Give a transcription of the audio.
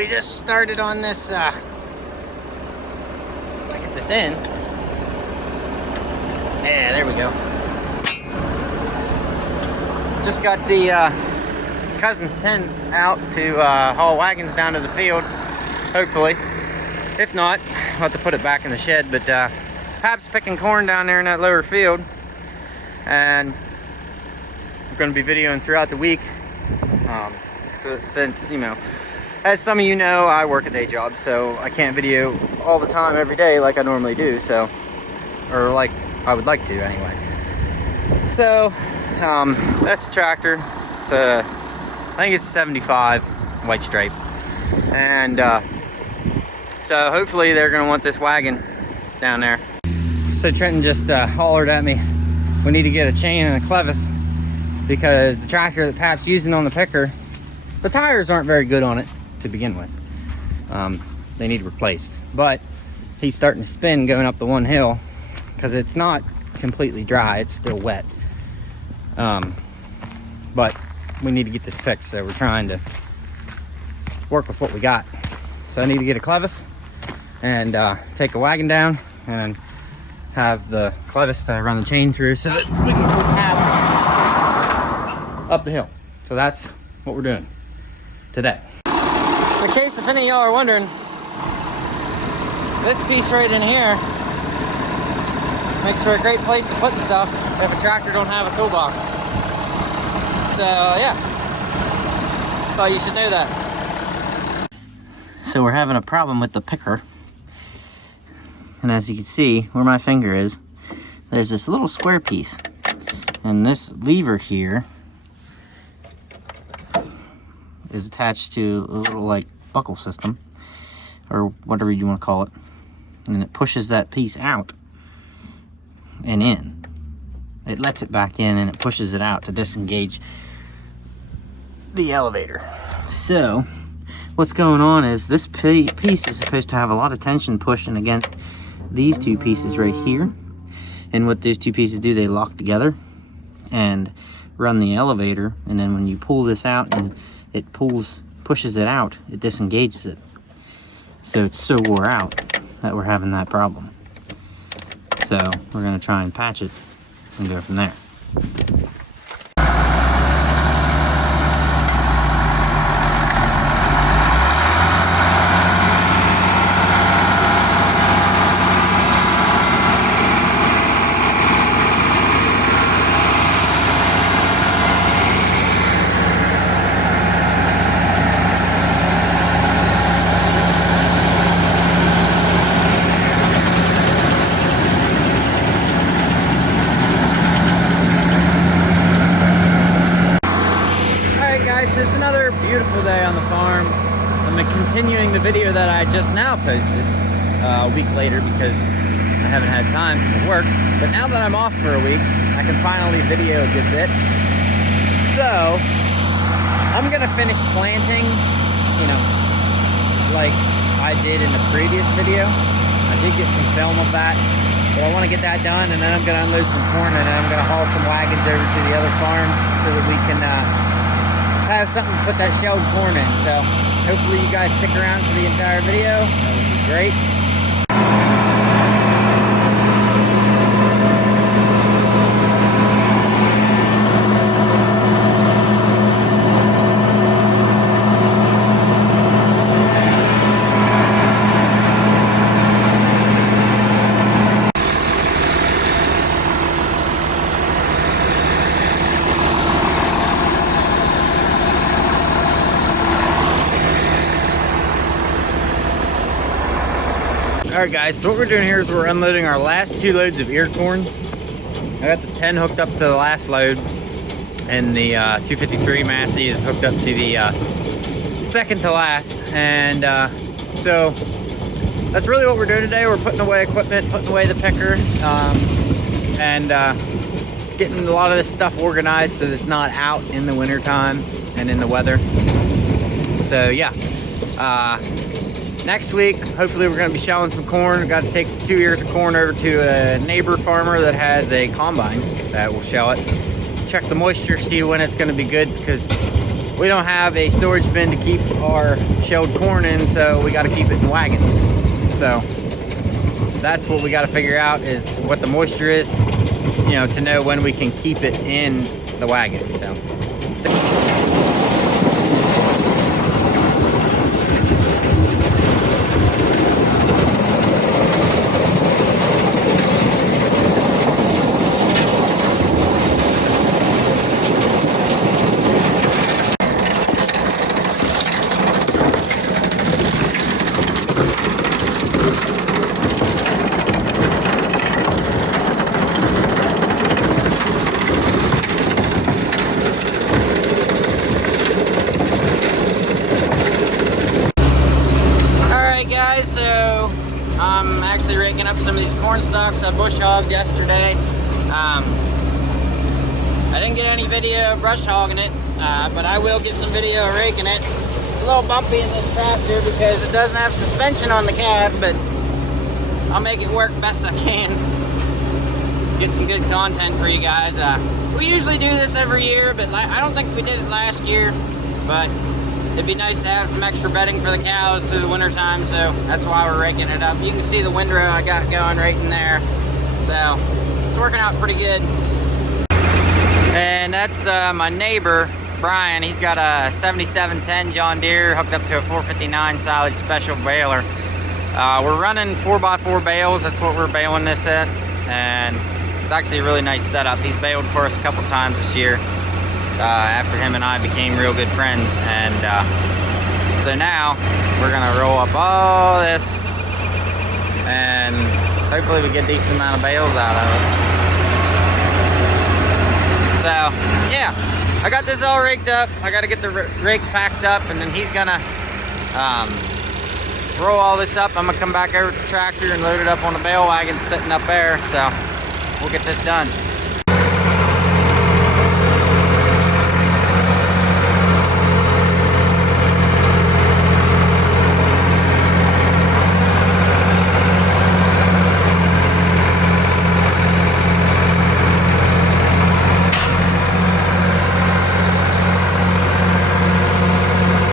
we just started on this, get this in. Yeah, there we go. Just got the Cousin's 10 out to haul wagons down to the field, hopefully. If not, I'll have to put it back in the shed. But Pap's picking corn down there in that lower field, and I'm going to be videoing throughout the week. Since, you know, as some of you know, I work a day job, so I can't video all the time every day like I normally do, so, or like I would like to anyway. So that's a tractor. It's a, I think it's 75 white stripe, and so hopefully they're gonna want this wagon down there. So Trenton just hollered at me, we need to get a chain and a clevis, because the tractor that Pap's using on the picker, the tires aren't very good on it to begin with. They need replaced, but he's starting to spin going up the one hill because it's not completely dry, it's still wet. But we need to get this picked, so we're trying to work with what we got. So I need to get a clevis and take a wagon down and have the clevis to run the chain through so that we can pull past up the hill. So that's what we're doing today. In case if any of y'all are wondering, this piece right in here makes for a great place to put stuff if a tractor don't have a toolbox. So yeah, thought you should know that. So we're having a problem with the picker, and as you can see where my finger is, there's this little square piece, and this lever here is attached to a little like buckle system or whatever you want to call it, and it pushes that piece out and in. It lets it back in and it pushes it out to disengage the elevator. So what's going on is this piece is supposed to have a lot of tension pushing against these two pieces right here, and what those two pieces do, they lock together and run the elevator, and then when you pull this out and it pushes it out, it disengages it. So it's so wore out that we're having that problem. So we're gonna try and patch it and go from there. It's another beautiful day on the farm. I'm continuing the video that I just now posted a week later because I haven't had time to work. But now that I'm off for a week, I can finally video a good bit. So I'm gonna finish planting, you know, like I did in the previous video. I did get some film of that, but I want to get that done, and then I'm gonna unload some corn, and then I'm gonna haul some wagons over to the other farm so that we can have something to put that shelled corn in. So hopefully you guys stick around for the entire video. That would be great. Alright guys, so what we're doing here is we're unloading our last 2 loads of ear corn. I got the 10 hooked up to the last load, and the 253 Massey is hooked up to the second to last. And so that's really what we're doing today. We're putting away equipment, putting away the picker, and getting a lot of this stuff organized so that it's not out in the winter time and in the weather. So yeah, next week, hopefully we're gonna be shelling some corn. We've got to take 2 ears of corn over to a neighbor farmer that has a combine that will shell it. Check the moisture, see when it's gonna be good, because we don't have a storage bin to keep our shelled corn in, so we got to keep it in wagons. So that's what we got to figure out, is what the moisture is, you know, to know when we can keep it in the wagon. So I'm actually raking up some of these corn stalks I bush hogged yesterday. I didn't get any video of brush hogging it, but I will get some video of raking it. It's a little bumpy in this tractor because it doesn't have suspension on the cab, but I'll make it work best I can. Get some good content for you guys. We usually do this every year, but I don't think we did it last year, but it'd be nice to have some extra bedding for the cows through the winter time, so that's why we're raking it up. You can see the windrow I got going right in there, so it's working out pretty good. And that's my neighbor, Brian. He's got a 7710 John Deere hooked up to a 459 silage special baler. We're running 4x4 bales. That's what we're baling this at, and it's actually a really nice setup. He's baled for us a couple times this year. After him and I became real good friends, and so now we're gonna roll up all this and hopefully we get a decent amount of bales out of it. So yeah, I got this all raked up. I got to get the rake packed up, and then he's gonna roll all this up. I'm gonna come back over with the tractor and load it up on the bale wagon sitting up there, so we'll get this done.